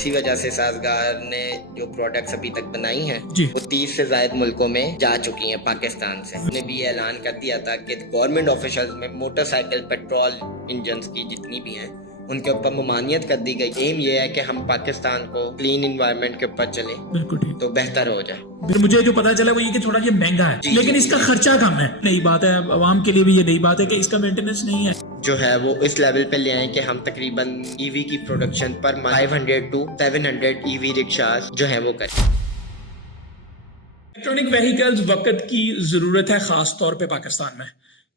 इसी वजह से साजगार ने जो प्रोडक्ट्स अभी तक बनाई हैं जी। वो 30 से ज्यादा मुल्कों में जा चुकी हैं पाकिस्तान से। उसने भी ऐलान कर दिया था कि गवर्नमेंट ऑफिशियल्स में मोटरसाइकिल पेट्रोल इंजन की जितनी भी हैं उनके ऊपर ममानियत कर दी गई। एम ये है कि हम पाकिस्तान को क्लीन इन्वायरमेंट के ऊपर चले बिल्कुल ठीक। तो बेहतर हो जाए। फिर मुझे जो पता चला वो ये कि थोड़ा ये महंगा है, जी, लेकिन जी, इसका जी। खर्चा कम है। नई बात है, आवाम के लिए भी ये नई बात है कि इसका मेंटेनेंस नहीं है। जो है वो इस लेवल पे ले आए कि हम तकरीबन ईवी की प्रोडक्शन पर 500 टू 700 ईवी रिक्शास जो है वो करें। इलेक्ट्रॉनिक व्हीकल्स वक्त की जरूरत है, खास तौर पे पाकिस्तान में,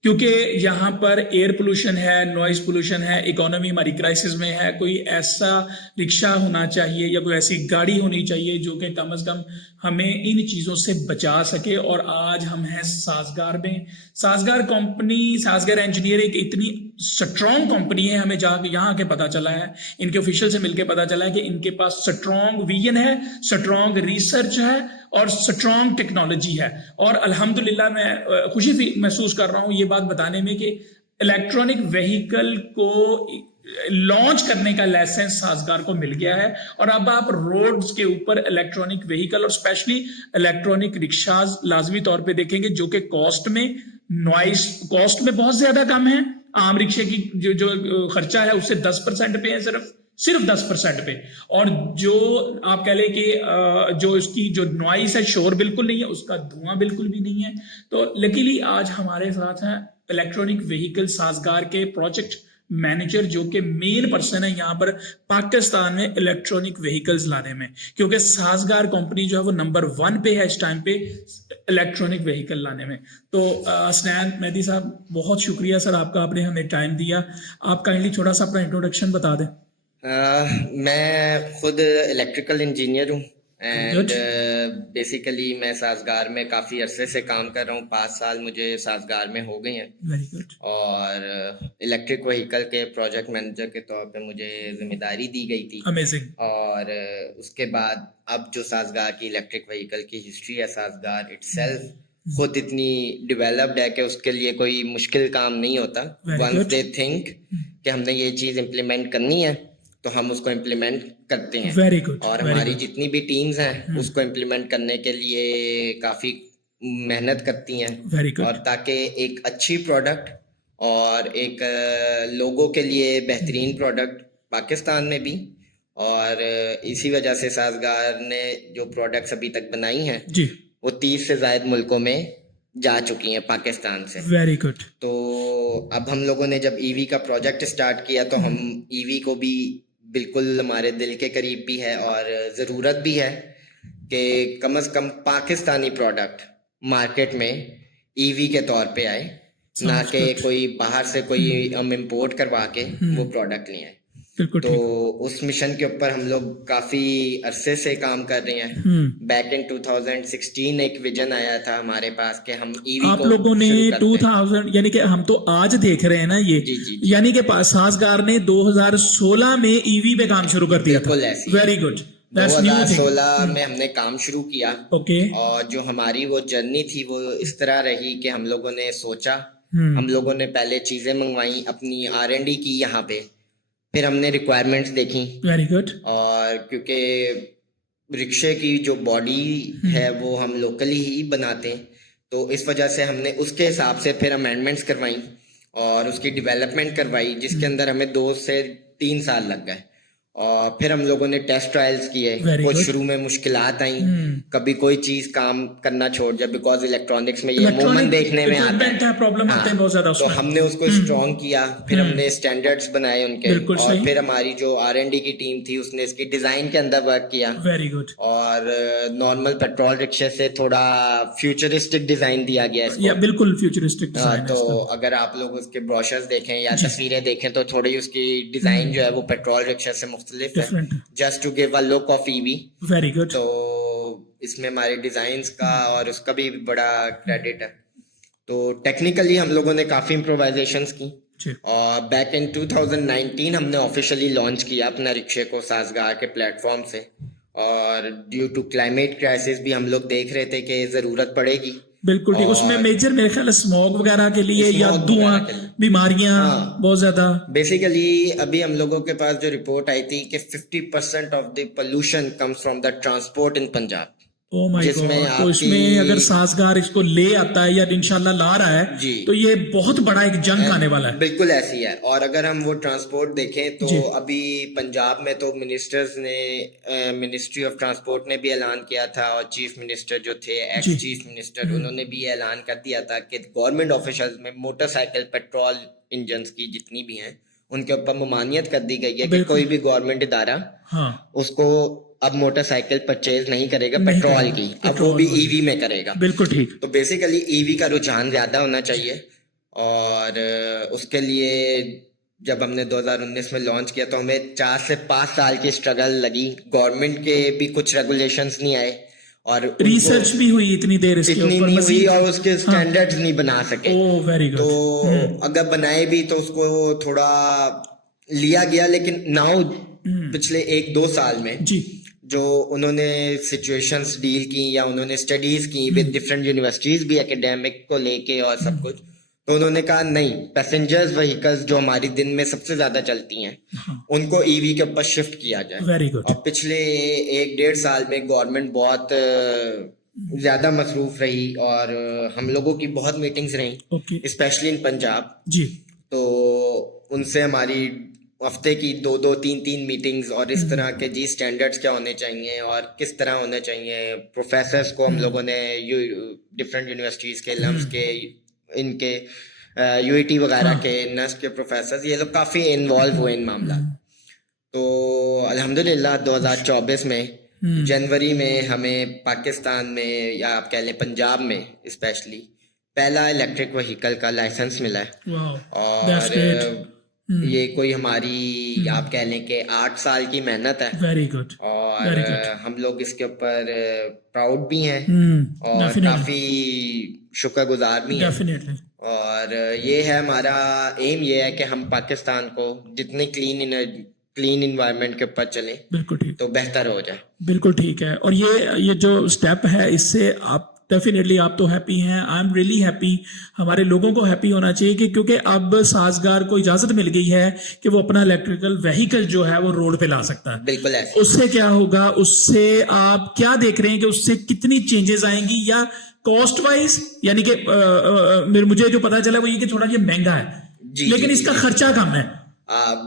क्योंकि यहाँ पर एयर पोल्यूशन है, नॉइज पोल्यूशन है, इकोनॉमी हमारी क्राइसिस में है। कोई ऐसा रिक्शा होना चाहिए या कोई ऐसी गाड़ी होनी चाहिए जो कि कम से कम हमें इन चीज़ों से बचा सके। और आज हम हैं साजगार में। साजगार कंपनी, साजगार इंजीनियर एक इतनी स्ट्रॉन्ग कंपनी है, हमें जाके यहाँ के पता चला है, इनके ऑफिशियल से मिलकर पता चला है कि इनके पास स्ट्रॉन्ग विजन है, स्ट्रॉन्ग रिसर्च है और स्ट्रॉन्ग टेक्नोलॉजी है। और अल्हम्दुलिल्लाह मैं खुशी महसूस कर रहा हूँ ये बात बताने में कि इलेक्ट्रॉनिक व्हीकल को लॉन्च करने का लाइसेंस साजगार को मिल गया है। और अब आप रोड्स के ऊपर इलेक्ट्रॉनिक व्हीकल और स्पेशली इलेक्ट्रॉनिक रिक्शाज लाजमी तौर पे देखेंगे, जो कि कॉस्ट में, नॉइस कॉस्ट में बहुत ज्यादा कम है। आम रिक्शे की जो खर्चा है उससे 10% पे है, सिर्फ 10% पे। और जो आप कह लें कि जो इसकी जो नॉइस है, शोर बिल्कुल नहीं है, उसका धुआं बिल्कुल भी नहीं है। तो लकीली आज हमारे साथ हैं इलेक्ट्रॉनिक व्हीकल साजगार के प्रोजेक्ट मैनेजर, जो कि मेन पर्सन है यहाँ पर पाकिस्तान में इलेक्ट्रॉनिक व्हीकल्स लाने में, क्योंकि साजगार कंपनी जो है वो नंबर 1 पे है इस टाइम पे इलेक्ट्रॉनिक व्हीकल लाने में। तो हसनैन मेहदी साहब, बहुत शुक्रिया सर आपका, आपने हमें टाइम दिया। आप काइंडली थोड़ा सा अपना इंट्रोडक्शन बता दें। मैं खुद इलेक्ट्रिकल इंजीनियर हूँ एंड बेसिकली मैं साजगार में काफ़ी अरसे से काम कर रहा हूँ। 5 साल मुझे साजगार में हो गए हैं। Very good. और इलेक्ट्रिक व्हीकल के प्रोजेक्ट मैनेजर के तौर पे मुझे जिम्मेदारी दी गई थी। अमेजिंग। और उसके बाद अब जो साजगार की इलेक्ट्रिक व्हीकल की हिस्ट्री है, साजगार इटसेल्फ खुद इतनी डेवलप्ड है कि उसके लिए कोई मुश्किल काम नहीं होता। वंस दे थिंक कि हमने ये चीज़ इम्प्लीमेंट करनी है तो हम उसको इम्प्लीमेंट करते हैं। Very good. और हमारी जितनी भी टीम्स हैं उसको इम्प्लीमेंट करने के लिए काफ़ी मेहनत करती हैं। Very good. और ताकि एक अच्छी प्रोडक्ट और एक लोगों के लिए बेहतरीन प्रोडक्ट पाकिस्तान में भी, और इसी वजह से साजगार ने जो प्रोडक्ट्स अभी तक बनाई हैं जी, वो 30 से ज्यादा मुल्कों में जा चुकी हैं पाकिस्तान से। Very good. तो अब हम लोगों ने जब ईवी का प्रोजेक्ट स्टार्ट किया तो हम ईवी को भी बिल्कुल हमारे दिल के करीब भी है और ज़रूरत भी है कि कम से कम पाकिस्तानी प्रोडक्ट मार्केट में ईवी के तौर पे आए, ना कि कोई बाहर से कोई हम इम्पोर्ट करवा के वो प्रोडक्ट ले आए। तो उस मिशन के ऊपर हम लोग काफी अरसे से काम कर रहे हैं। बैक इन 2016 एक विजन आया था हमारे पास कि हम ईवी आप को लोगों ने 2000 यानी कि हम तो आज देख रहे हैं ना ये, यानी कि साजगार ने 2016 में ईवी पे काम शुरू कर दिया था। Very good. 2016 में हमने काम शुरू किया। ओके। और जो हमारी वो जर्नी थी वो इस तरह रही कि हम लोगों ने सोचा, हम लोगों ने पहले चीजें मंगवाई, अपनी R&D की यहाँ पे, फिर हमने रिक्वायरमेंट्स देखी। Very good. और क्योंकि रिक्शे की जो बॉडी है वो हम लोकली ही बनाते हैं, तो इस वजह से हमने उसके हिसाब से फिर अमेंडमेंट्स करवाई और उसकी डेवलपमेंट करवाई, जिसके अंदर हमें 2 से 3 साल लग गए। और फिर हम लोगों ने टेस्ट ट्रायल्स किए। कुछ शुरू में मुश्किलात आई, कभी कोई चीज काम करना छोड़ जाए, बिकॉज इलेक्ट्रॉनिक्स में ये अमूमन देखने में आता है, प्रॉब्लम आते हैं बहुत ज्यादा। तो हमने उसको स्ट्रॉन्ग किया, फिर हमने स्टैंडर्ड्स बनाए उनके, और फिर हमारी जो R&D की टीम थी उसने इसकी डिजाइन के अंदर वर्क किया। Very good. और नॉर्मल पेट्रोल रिक्शे से थोड़ा फ्यूचरिस्टिक डिजाइन दिया गया इसको। या बिल्कुल फ्यूचरिस्टिक डिजाइन। तो अगर आप लोग उसके ब्रोशर्स देखें या तस्वीरें देखें तो थोड़ी उसकी डिजाइन जो है वो पेट्रोल रिक्शा से मुख्तलिफ है, just to give a look of EV. Very good. तो इसमें हमारे डिजाइन्स का और उसका भी बड़ा क्रेडिट है। तो टेक्निकली हम लोगों ने काफी इम्प्रोवाइजेशंस की। और बैक इन 2019 हमने ऑफिशियली लॉन्च किया अपना रिक्शे को साजगार के प्लेटफॉर्म से। और ड्यू टू क्लाइमेट क्राइसिस भी हम लोग देख रहे थे कि ज़रूरत पड़ेगी, बिल्कुल ठीक। उसमें मेजर मेरे ख्याल स्मॉग वगैरह के लिए या Smog धुआं, वगैरह के लिए। बीमारियां हाँ। बहुत ज्यादा। बेसिकली अभी हम लोगों के पास जो रिपोर्ट आई थी कि 50% of the pollution comes from the transport in Punjab, oh my जिसमें गॉड। तो आपकी इसमें अगर साजगार इसको ले आता है या इंशाल्लाह ला रहा है जी तो ये बहुत बड़ा एक जंग आने वाला है। बिल्कुल ऐसी है। और अगर हम वो ट्रांसपोर्ट देखें तो जी। अभी पंजाब में तो मिनिस्टर्स ने मिनिस्ट्री ऑफ ट्रांसपोर्ट ने भी ऐलान किया था और चीफ मिनिस्टर जो थे, एक्स जी। चीफ मिनिस्टर, उन्होंने भी ऐलान कर दिया था कि गवर्नमेंट ऑफिशियल्स में मोटरसाइकिल पेट्रोल इंजन्स की जितनी भी हैं उनके ऊपर ममानियत कर दी गई है कि बिल्कुल। कोई भी गवर्नमेंट इदारा हाँ उसको अब मोटरसाइकिल परचेज नहीं करेगा नहीं पेट्रोल करेगा, की, अब पेट्रोल वो भी वाली। ईवी में करेगा। बिल्कुल ठीक। तो बेसिकली ईवी का रुझान ज्यादा होना चाहिए और उसके लिए जब हमने 2019 में लॉन्च किया तो हमें 4 से 5 साल की स्ट्रगल लगी। गवर्नमेंट के भी कुछ रेगुलेशंस नहीं आए और उनको रिसर्च भी हुई इतनी देर इसके इतनी ऊपर नहीं हुई मजीद। और उसके स्टैंडर्ड्स नहीं बना सके। ओ वेरी तो गुड। अगर बनाए भी तो उसको थोड़ा लिया गया, लेकिन नाउ पिछले 1-2 साल में जी जो उन्होंने सिचुएशंस डील की या उन्होंने स्टडीज की विद डिफरेंट यूनिवर्सिटीज भी एकेडमिक को लेके और सब कुछ, तो उन्होंने कहा नहीं, पैसेंजर्स व्हीकल्स जो हमारी दिन में सबसे ज्यादा चलती हैं उनको ईवी के ऊपर शिफ्ट किया जाए। Very good. और पिछले 1-1.5 साल में गवर्नमेंट बहुत ज्यादा मसरूफ रही और हम लोगों की बहुत मीटिंग्स रही, ओके स्पेशली इन पंजाब। जी तो उनसे हमारी हफ्ते की 2-2, 3-3 मीटिंग्स और इस तरह के जी स्टैंडर्ड्स क्या होने चाहिए और किस तरह होने चाहिए। प्रोफेसर्स को हम लोगों ने डिफरेंट यूनिवर्सिटीज के, लम्स के, इनके यूईटी वगैरह के, नर्स के प्रोफेसर्स, ये लोग काफ़ी इन्वॉल्व हुए इन मामला। तो अल्हम्दुलिल्लाह 2024 में जनवरी में हमें पाकिस्तान में या आप कह लें पंजाब में स्पेशली पहला इलेक्ट्रिक व्हीकल का लाइसेंस मिला है। वाओ दैट्स और ग्रेट। ये कोई हमारी आप कह लें कि 8 साल की मेहनत है वेरी गुड और वेरी गुड। हम लोग इसके ऊपर प्राउड भी हैं और डेफिनेटली काफ़ी शुक्रगुजार भी हैं। डेफिनेटली। और ये है हमारा एम, ये है कि हम पाकिस्तान को जितने क्लीन इन्वायरमेंट के ऊपर चलें बिल्कुल ठीक। तो बेहतर हो जाए। बिल्कुल ठीक है। और ये जो स्टेप है इससे आप डेफिनेटली आप तो हैप्पी हैं। I am really happy. हमारे लोगों को हैप्पी होना चाहिए कि क्योंकि अब साजगार को इजाजत मिल गई है कि वो अपना इलेक्ट्रिकल व्हीकल जो है वो रोड पे ला सकता है। बिल्कुल ऐसे। उससे क्या होगा, उससे आप क्या देख रहे हैं कि उससे कितनी चेंजेस आएंगी या कॉस्ट वाइज, यानी कि मुझे जो पता चला वो ये कि थोड़ा ये महंगा है जी, लेकिन जी, इसका जी। खर्चा कम है।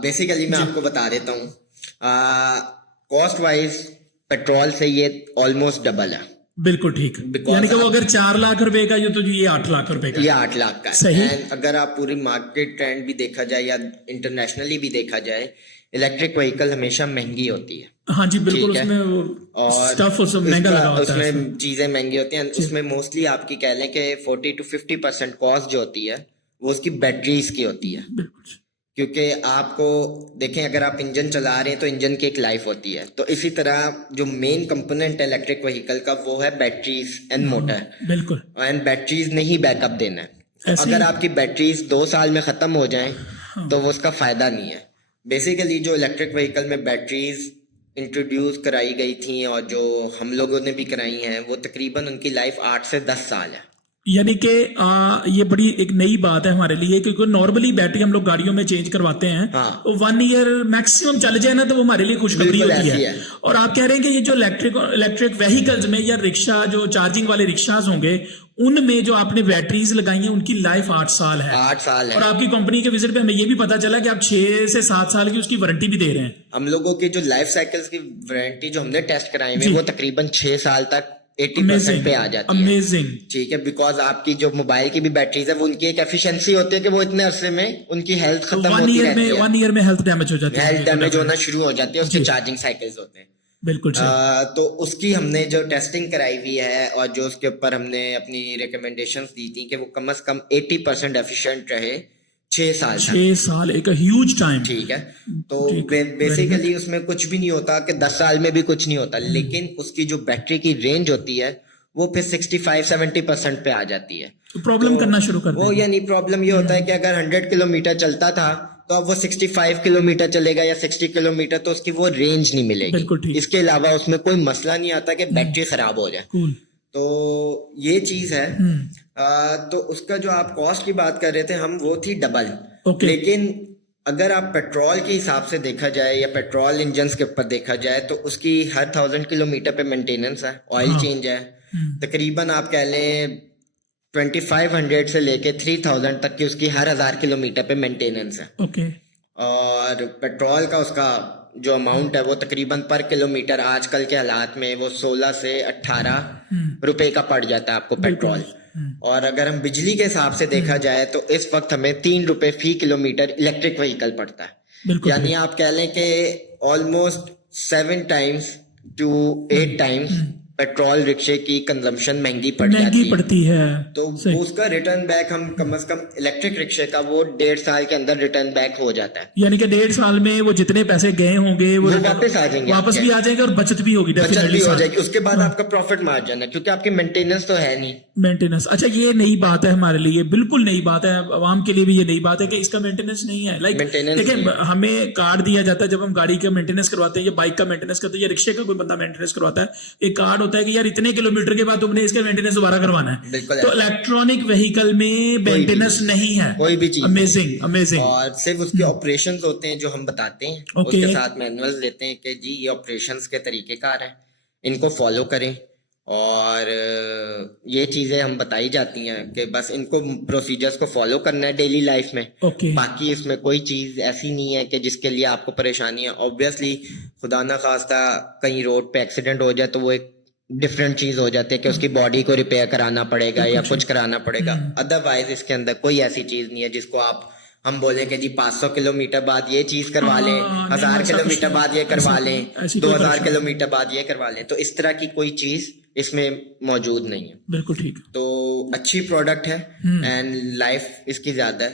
बेसिकली मैं आपको बता देता हूँ, कॉस्ट वाइज पेट्रोल से ये ऑलमोस्ट डबल है। बिल्कुल ठीक। Because यानी कि वो अगर 4 लाख रुपए का ये तो ये 8 लाख रुपए का ये 8 लाख का है। सही। And अगर आप पूरी मार्केट ट्रेंड भी देखा जाए या इंटरनेशनली भी देखा जाए, इलेक्ट्रिक व्हीकल हमेशा महंगी होती है। हाँ जी बिल्कुल। ठीक है। उसमें वो और स्टफ और सब महंगा लगा होता है उसमें चीजें महंगी होती हैं। उसमें मोस्टली आपकी कह लें कि 40 to 50% कॉस्ट जो होती है वो उसकी बैटरीज की होती है। बिल्कुल। क्योंकि आपको देखें, अगर आप इंजन चला रहे हैं तो इंजन की एक लाइफ होती है, तो इसी तरह जो मेन कंपोनेंट है इलेक्ट्रिक व्हीकल का वो है बैटरीज एंड मोटर। बिल्कुल एंड बैटरीज ने ही बैकअप देना है। ऐसे अगर ही- आपकी बैटरीज 2 साल में खत्म हो जाएं तो वो उसका फायदा नहीं है। बेसिकली जो इलेक्ट्रिक व्हीकल में बैटरीज इंट्रोड्यूस कराई गई थी और जो हम लोगों ने भी कराई हैं वो तकरीबन उनकी लाइफ 8 से 10 साल है। यानी कि ये बड़ी एक नई बात है हमारे लिए, क्योंकि नॉर्मली बैटरी हम लोग गाड़ियों में चेंज करवाते हैं हाँ। तो 1 ईयर मैक्सिमम चल जाए ना तो वो हमारे लिए खुशखबरी बिल्कुल होती ऐसी है। है। और आप कह रहे हैं कि ये जो इलेक्ट्रिक व्हीकल्स में या रिक्शा जो चार्जिंग वाले रिक्शाज होंगे उनमें जो आपने बैटरीज लगाई हैं उनकी लाइफ 8 साल है। 8 साल और है। आपकी कंपनी के विजिट पे हमें ये भी पता चला कि आप 6 से 7 साल की उसकी वारंटी भी दे रहे हैं। हम लोगों की जो लाइफ साइकिल्स की वारंटी जो हमने टेस्ट कराई जी। हुई वो तकरीबन 6 साल तक 80% पे आ जाती है। अमेजिंग। ठीक है, बिकॉज आपकी जो मोबाइल की भी बैटरीज है वो उनकी एक एफिशिएंसी होती है कि वो इतने अरसे में उनकी हेल्थ खत्म होती रहती है। 1 ईयर में हेल्थ डैमेज हो जाती है। हेल्थ डैमेज होना शुरू हो जाती है, उसके चार्जिंग साइकिल्स होते हैं। बिल्कुल सही। तो उसकी हमने जो टेस्टिंग कराई हुई है और जो उसके ऊपर हमने अपनी रिकमेंडेशंस दी थी कि वो कम से कम 80% एफिशिएंट रहे 6 साल तक। 6 साल एक ह्यूज टाइम। ठीक है, तो बेसिकली उसमें कुछ भी नहीं होता कि 10 साल में भी कुछ नहीं होता, लेकिन उसकी जो बैटरी की रेंज होती है वो फिर 65-70% पे आ जाती है। तो प्रॉब्लम करना शुरू कर वो यानी प्रॉब्लम ये होता है कि अगर 100 किलोमीटर चलता था तो अब वो 65 किलोमीटर चलेगा या 60 किलोमीटर, तो उसकी वो रेंज नहीं बिल्कुल मिलेगी। ठीक। इसके अलावा उसमें कोई मसला नहीं आता कि बैटरी खराब हो जाए। कूल। तो ये चीज है। तो उसका जो आप कॉस्ट की बात कर रहे थे, हम वो थी डबल। ओके। लेकिन अगर आप पेट्रोल के हिसाब से देखा जाए या पेट्रोल इंजन के ऊपर देखा जाए तो उसकी हर 1000 किलोमीटर पे मेंटेनेंस है, ऑयल हाँ। चेंज है। तकरीबन आप कह लें 2500 से लेके 3000 तक की उसकी हर 1000 किलोमीटर पे मेंटेनेंस है। ओके। और पेट्रोल का उसका जो अमाउंट है वो तकरीबन पर किलोमीटर आजकल के हालात में वो 16 से 18 रुपए का पड़ जाता है आपको पेट्रोल। और अगर हम बिजली के हिसाब से देखा जाए तो इस वक्त हमें 3 रुपए फी किलोमीटर इलेक्ट्रिक व्हीकल पड़ता है। बिल्कुल यानी आप कह लें कि almost 7 times to 8 times petrol रिक्शे की कंजम्पशन महंगी महंगी पड़ती है। तो सही। वो उसका रिटर्न बैक हम कम से कम इलेक्ट्रिक रिक्शे का वो 1.5 साल के अंदर रिटर्न बैक हो जाता है। यानी कि 1.5 साल में वो जितने पैसे गए होंगे वो वापस आ जाएंगे, वापस भी आ जाएंगे और बचत भी होगी, बचत भी डेफिनेटली हो जाएगी। उसके बाद आपका प्रॉफिट मार्जिन है क्योंकि आपकी मेंटेनेंस तो है नहीं। मेंटेनेंस। अच्छा, ये नई बात है हमारे लिए, बिल्कुल नई बात है, आवाम के लिए भी ये नई बात है कि इसका मेंटेनेंस नहीं है। लाइक Maintenance देखिए, नहीं हमें कार्ड दिया जाता है जब हम गाड़ी का मेंटेनेंस करवाते हैं या बाइक का मेंटेनेंस करते हैं या रिक्शे का कोई बंदा मेंटेनेंस करवाता है, एक कार्ड होता है कि यार इतने किलोमीटर के बाद तुमने इसका मेंटेनेंस दोबारा करवाना है। बिल्कुल तो इलेक्ट्रॉनिक व्हीकल में मेंटेनेंस नहीं है, कोई भी चीज। Amazing amazing. और सिर्फ उसके ऑपरेशंस होते हैं जो हम बताते हैं, Okay. उसके साथ मैनुअल्स देते हैं कि जी ये ऑपरेशंस के तरीकेकार हैं, इनको फॉलो करें। और ये चीजें हम बताई जाती हैं कि बस इनको प्रोसीजर्स को फॉलो करना है डेली लाइफ में। ओके। बाकी इसमें कोई चीज ऐसी नहीं है कि जिसके लिए आपको परेशानी है। ऑब्वियसली खुदा ना खास्ता कहीं रोड पे एक्सीडेंट हो जाए तो वो एक डिफरेंट चीज हो जाती है कि उसकी बॉडी को रिपेयर कराना पड़ेगा या कुछ कराना पड़ेगा। अदरवाइज इसके अंदर कोई ऐसी चीज नहीं है जिसको आप हम बोले कि जी 500 किलोमीटर बाद ये चीज करवा लें, 1000 किलोमीटर बाद ये करवा लें, 2000 किलोमीटर बाद ये करवा लें। तो इस तरह की कोई चीज इसमें मौजूद नहीं है। बिल्कुल ठीक। तो अच्छी प्रोडक्ट है एंड लाइफ इसकी ज्यादा है,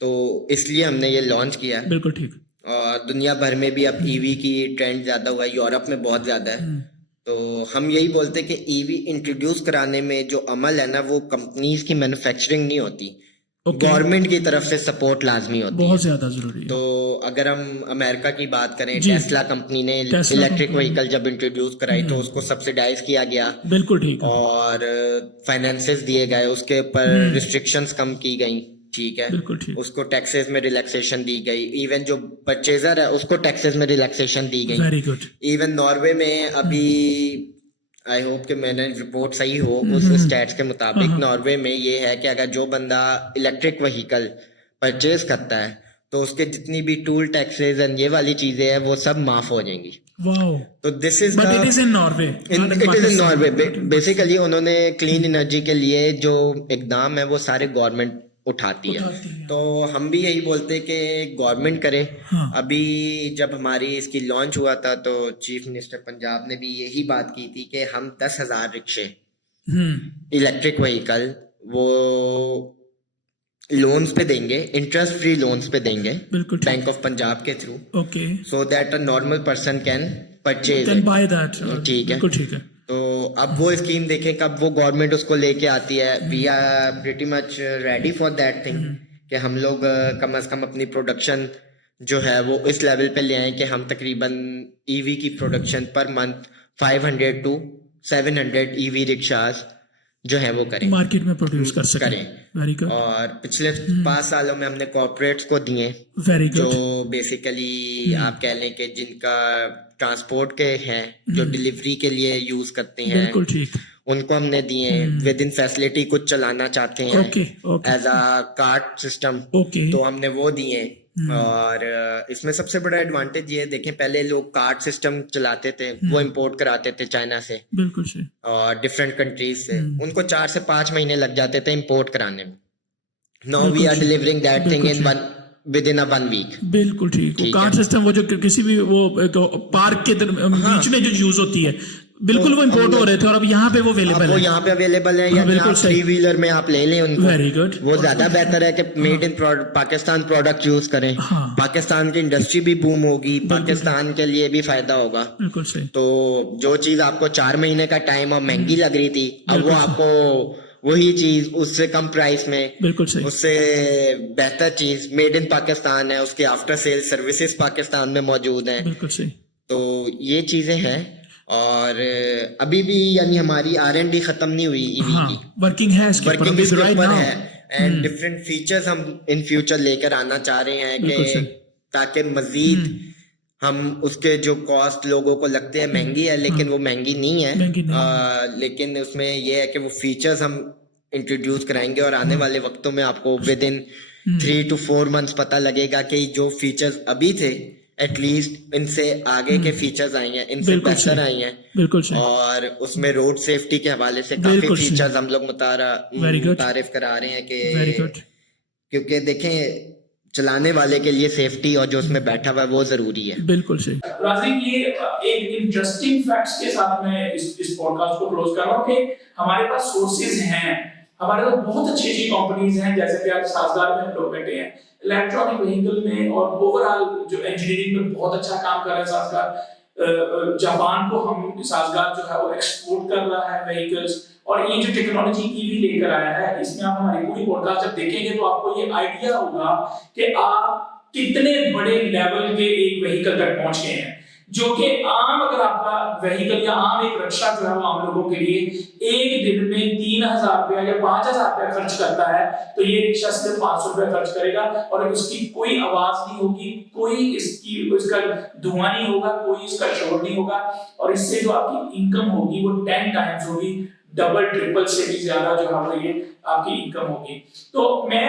तो इसलिए हमने ये लॉन्च किया है। बिल्कुल ठीक। और दुनिया भर में भी अब ईवी की ट्रेंड ज्यादा हुआ है, यूरोप में बहुत ज्यादा है। तो हम यही बोलते हैं कि ईवी इंट्रोड्यूस कराने में जो अमल है ना, वो कंपनीज की मैन्युफैक्चरिंग नहीं होती, गवर्नमेंट की तरफ से सपोर्ट लाजमी होती है, बहुत ज्यादा जरूरी है। तो अगर हम अमेरिका की बात करें, टेस्ला कंपनी ने इलेक्ट्रिक व्हीकल जब इंट्रोड्यूस कराई तो उसको सब्सिडाइज किया गया। बिल्कुल ठीक। और फाइनेंसेस दिए गए, उसके ऊपर रिस्ट्रिक्शंस कम की गई। ठीक है, बिल्कुल ठीक। उसको टैक्सेस में रिलैक्सेशन दी गई। इवन जो परचेजर है उसको टैक्सेस में रिलैक्सेशन दी गई। Very good. इवन नॉर्वे में अभी आई होप कि मैंने रिपोर्ट सही हो, उस स्टैट्स के मुताबिक नॉर्वे में ये है कि अगर जो बंदा इलेक्ट्रिक व्हीकल परचेज करता है तो उसके जितनी भी टूल टैक्सेस एंड ये वाली चीजें हैं वो सब माफ हो जाएंगी। वाओ। तो this is but it is in Norway. It is in Norway. Basically उन्होंने क्लीन एनर्जी के लिए जो इकदाम है वो सारे गवर्नमेंट उठाती है। तो हम भी यही बोलते हैं कि गवर्नमेंट करे। हाँ। अभी जब हमारी इसकी लॉन्च हुआ था तो चीफ मिनिस्टर पंजाब ने भी यही बात की थी कि हम 10,000 रिक्शे इलेक्ट्रिक व्हीकल वो लोन्स पे देंगे, इंटरेस्ट फ्री लोन्स पे देंगे, बिल्कुल ठीक। बैंक ऑफ पंजाब के through, okay. So that a normal person can purchase can by that. ठीक है, बिल्कुल ठीक है। तो अब वो स्कीम देखें कब वो गवर्नमेंट उसको लेके आती है। We are pretty much ready for that thing कि हम लोग कम से कम अपनी प्रोडक्शन जो है वो इस लेवल पे ले आए कि हम तकरीबन ईवी की production per month 500 to 700 EV rickshaws जो है वो करें, मार्केट में प्रोड्यूस कर सकें। Very good. और पिछले 5 सालों में हमने कॉर्पोरेट्स को दिए वेरी जो गुड। बेसिकली आप कह लें कि जिनका ट्रांसपोर्ट के हैं, जो डिलीवरी के लिए यूज करते हैं, बिल्कुल ठीक। उनको हमने दिए। विद इन फैसिलिटी कुछ चलाना चाहते हैं okay okay as a card system, okay. तो हमने वो दिए। और इसमें सबसे बड़ा एडवांटेज ये देखें, पहले लोग कार्ड सिस्टम चलाते थे, वो इंपोर्ट कराते थे चाइना से बिल्कुल सही। और डिफरेंट कंट्रीज से, उनको 4 से 5 महीने लग जाते थे इंपोर्ट कराने में। Now we are delivering that thing in within a 1 week. बिल्कुल ठीक। कार्ड सिस्टम वो जो किसी भी वो पार्क के बीच में जो यूज होती है, बिल्कुल वो इंपोर्ट हो रहे थे और अब यहाँ पे वो अवेलेबल है। वो यहाँ पे अवेलेबल है, या बिल्कुल 3 व्हीलर में आप ले लें उनको। Very good. वो ज्यादा बेहतर है कि made in Pakistan product use करें। हाँ। पाकिस्तान की इंडस्ट्री भी बूम होगी, पाकिस्तान के लिए भी फायदा होगा। बिल्कुल सही। तो जो चीज आपको 4 महीने का टाइम और महंगी लग रही थी, अब वो आपको वही चीज उससे कम प्राइस में, बिल्कुल सही, उससे बेहतर चीज मेड इन पाकिस्तान है, उसके आफ्टर सेल सर्विसेज पाकिस्तान में मौजूद है। बिल्कुल सही। तो ये चीजें हैं। और अभी भी यानी हमारी R&D खत्म नहीं हुई ईवी हाँ की, वर्किंग है इसके ऊपर वर्किंग अभी इसके राइट ऊपर नाउ है एंड डिफरेंट फीचर्स हम इन फ्यूचर लेकर आना चाह रहे हैं बिल्कुल कि सही ताकि मजीद हम उसके जो कॉस्ट लोगों को लगते हैं महंगी है, लेकिन वो महंगी नहीं है। महंगी नहीं लेकिन उसमें ये है कि वो फीचर्स हम इंट्रोड्यूस कराएंगे और आने वाले वक्तों में आपको विद इन 3 to 4 मंथ्स पता लगेगा कि जो फीचर्स अभी थे एटलीस्ट इनसे आगे के फीचर्स आई हैं, इनसे बिल्कुल बेहतर सही आई हैं। बिल्कुल सही और उसमें रोड सेफ्टी के हवाले से काफी बिल्कुल सही फीचर्स हम लोग वेरी गुड मुतारिफ करा रहे हैं वेरी कि गुड क्योंकि देखें चलाने वाले के लिए सेफ्टी और जो उसमें बैठा हुआ है वो जरूरी है। बिल्कुल सही राजीव ये एक इंटरेस्टिंग फैक्ट्स के साथ मैं इस पॉडकास्ट को क्लोज कर रहा हूँ कि हमारे पास सोर्सेज हैं, हमारे पास बहुत अच्छी अच्छी कंपनीज हैं, जैसे कि आज साजगार में हम लोग बैठे हैं इलेक्ट्रॉनिक व्हीकल में और ओवरऑल जो इंजीनियरिंग में बहुत अच्छा काम कर रहा है साजगार। जापान को हम साजगार जो है वो एक्सपोर्ट कर रहा है व्हीकल्स, और ये जो टेक्नोलॉजी ईवी लेकर आया है इसमें आप हमारी पूरी पॉडकास्ट जब देखेंगे तो आपको ये आइडिया होगा कि आप कितने बड़े लेवल के एक व्हीकल तक पहुंच गए हैं, जो कि आम अगर आपका व्हीकल या आम एक रिक्शा जो है वो आम लोगों के लिए एक दिन में 3,000 रुपया या 5,000 रुपया खर्च करता है, तो ये रिक्शा सिर्फ 500 रुपया खर्च करेगा और उसकी कोई आवाज नहीं होगी, कोई इसका धुआं नहीं होगा, कोई इसका शोर नहीं होगा, और इससे जो आपकी इनकम होगी वो 10 टाइम्स होगी, डबल ट्रिपल से भी ज्यादा जो है वो ये आपकी इनकम होगी। तो मैं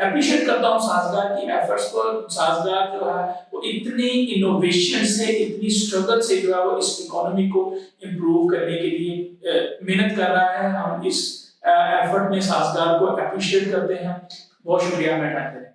अप्रिशिएट करता हूँ साजगार की एफर्ट्स को। साजगार जो है वो इतनी इनोवेशन से, इतनी स्ट्रगल से जो है वो इस इकोनॉमी को इम्प्रूव करने के लिए मेहनत कर रहा है। हम इस एफर्ट में साजगार को अप्रिशिएट करते हैं। बहुत शुक्रिया, मैं टाइम